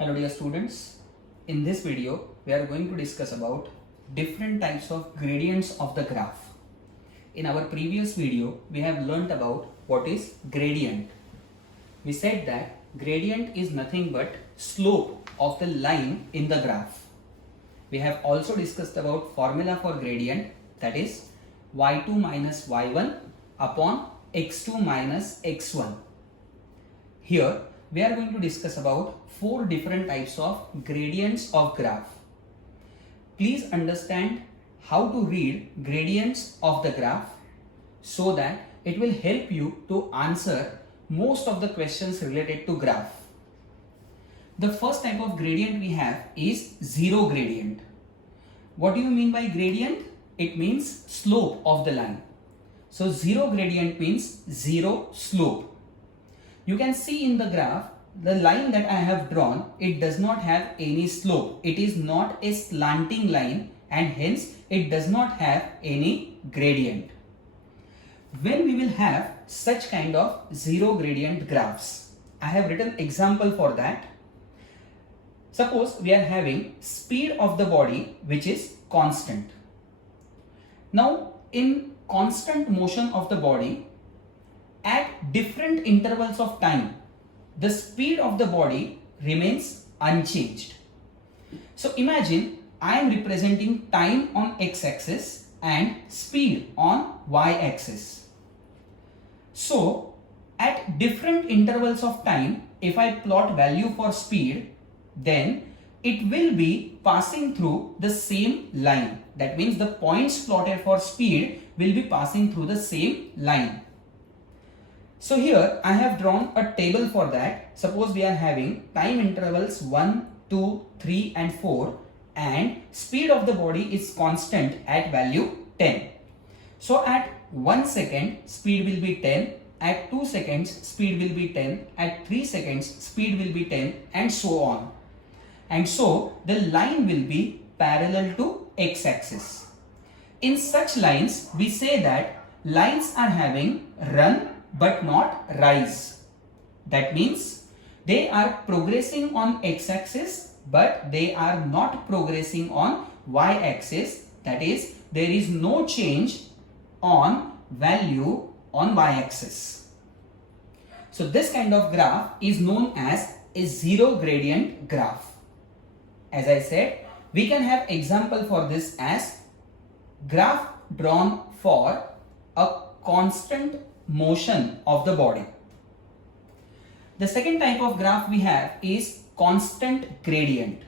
Hello dear students, in this video we are going to discuss about different types of gradients of the graph. In our previous video we have learnt about what is gradient. We said that gradient is nothing but slope of the line in the graph. We have also discussed about formula for gradient, that is y2 minus y1 upon x2 minus x1. Here we are going to discuss about 4 different types of gradients of graph. Please understand how to read gradients of the graph so that it will help you to answer most of the questions related to graph. The first type of gradient we have is zero gradient. What do you mean by gradient? It means slope of the line. So zero gradient means zero slope. You can see in the graph, the line that I have drawn, it does not have any slope. It is not a slanting line and hence it does not have any gradient. When we will have such kind of zero gradient graphs, I have written example for that. Suppose we are having speed of the body which is constant. Now in constant motion of the body, at different intervals of time, the speed of the body remains unchanged. So imagine I am representing time on x-axis and speed on y-axis. So at different intervals of time, if I plot value for speed, then it will be passing through the same line. That means the points plotted for speed will be passing through the same line. So here I have drawn a table for that. Suppose we are having time intervals 1, 2, 3 and 4 and speed of the body is constant at value 10. So at 1 second speed will be 10, at 2 seconds speed will be 10, at 3 seconds speed will be 10 and so on. And so the line will be parallel to x-axis. In such lines we say that lines are having run but not rise. That means they are progressing on x-axis but they are not progressing on y-axis. That is, there is no change on value on y-axis. So this kind of graph is known as a zero gradient graph. As I said, we can have example for this as graph drawn for a constant motion of the body. The second type of graph we have is constant gradient.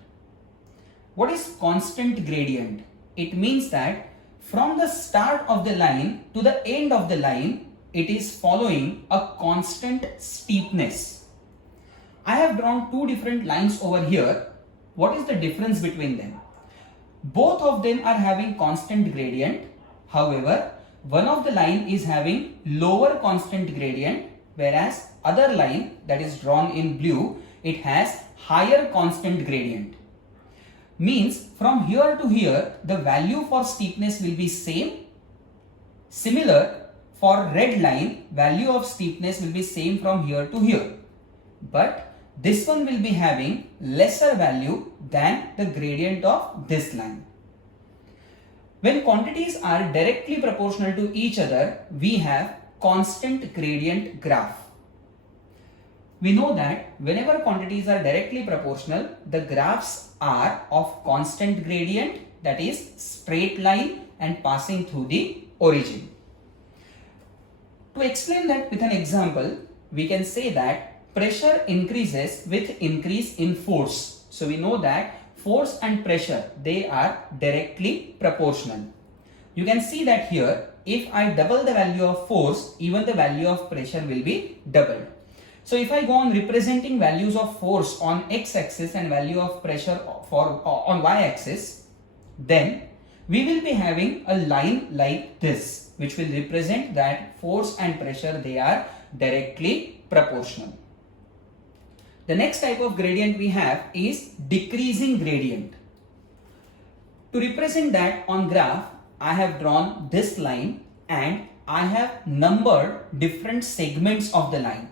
What is constant gradient? It means that from the start of the line to the end of the line, it is following a constant steepness. I have drawn two different lines over here. What is the difference between them? Both of them are having constant gradient. However, one of the line is having lower constant gradient, whereas other line that is drawn in blue, it has higher constant gradient. Means from here to here, the value for steepness will be same. Similar for red line, value of steepness will be same from here to here. But this one will be having lesser value than the gradient of this line. When quantities are directly proportional to each other, we have constant gradient graph. We know that whenever quantities are directly proportional, the graphs are of constant gradient, that is straight line and passing through the origin. To explain that with an example, we can say that pressure increases with increase in force. So we know that force and pressure, they are directly proportional. You can see that here, if I double the value of force, even the value of pressure will be doubled. So if I go on representing values of force on x-axis and value of pressure on y-axis, then we will be having a line like this, which will represent that force and pressure, they are directly proportional. The next type of gradient we have is decreasing gradient. To represent that on graph, I have drawn this line and I have numbered different segments of the line.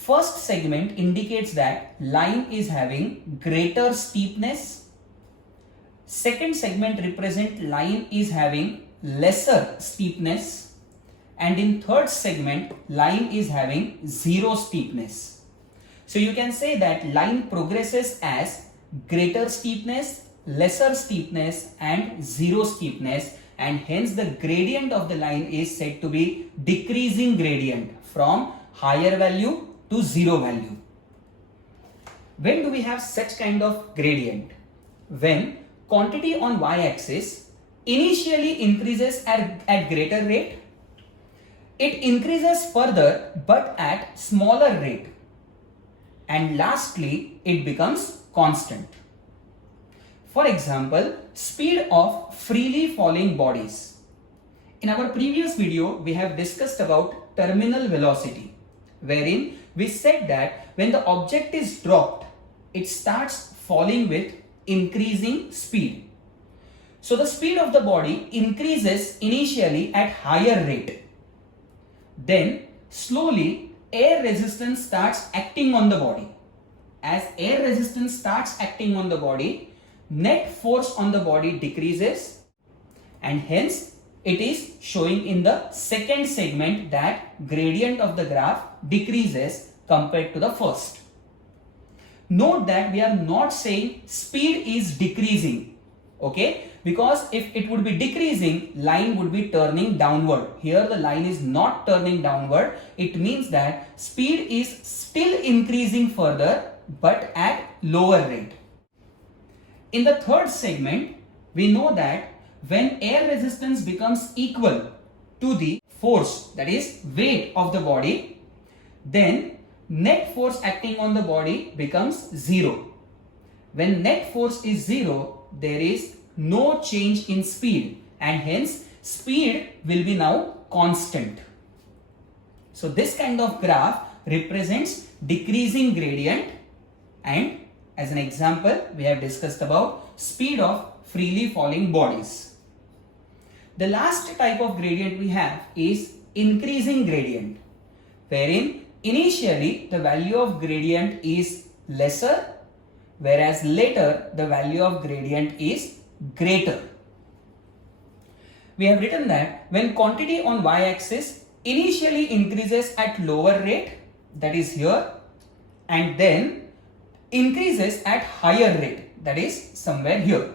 First segment indicates that line is having greater steepness. Second segment represent line is having lesser steepness. And in third segment, line is having zero steepness. So you can say that line progresses as greater steepness, lesser steepness and zero steepness, and hence the gradient of the line is said to be decreasing gradient from higher value to zero value. When do we have such kind of gradient? When quantity on y-axis initially increases at greater rate, it increases further but at smaller rate, and lastly it becomes constant. For example, speed of freely falling bodies. In our previous video, we have discussed about terminal velocity, wherein we said that when the object is dropped, it starts falling with increasing speed. So the speed of the body increases initially at higher rate. Then slowly air resistance starts acting on the body. As air resistance starts acting on the body, net force on the body decreases, and hence it is showing in the second segment that gradient of the graph decreases compared to the first. Note that we are not saying speed is decreasing, okay? Because if it would be decreasing, line would be turning downward. Here the line is not turning downward. It means that speed is still increasing further but at lower rate. In the third segment, we know that when air resistance becomes equal to the force, that is weight of the body, then net force acting on the body becomes zero. When net force is zero, there is no change in speed, and hence speed will be now constant. So this kind of graph represents decreasing gradient, and as an example, we have discussed about speed of freely falling bodies. The last type of gradient we have is increasing gradient, wherein initially the value of gradient is lesser, whereas later the value of gradient is greater. We have written that when quantity on y-axis initially increases at lower rate, that is here, and then increases at higher rate, that is somewhere here.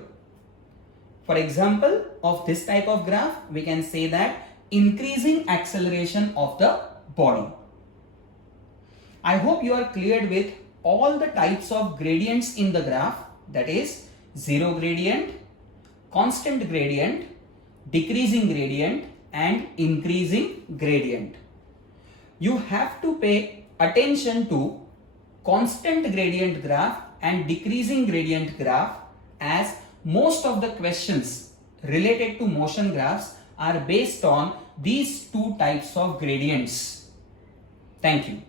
For example of this type of graph, we can say that increasing acceleration of the body. I hope you are cleared with all the types of gradients in the graph, that is zero gradient, constant gradient, decreasing gradient and increasing gradient. You have to pay attention to constant gradient graph and decreasing gradient graph, as most of the questions related to motion graphs are based on these two types of gradients. Thank you.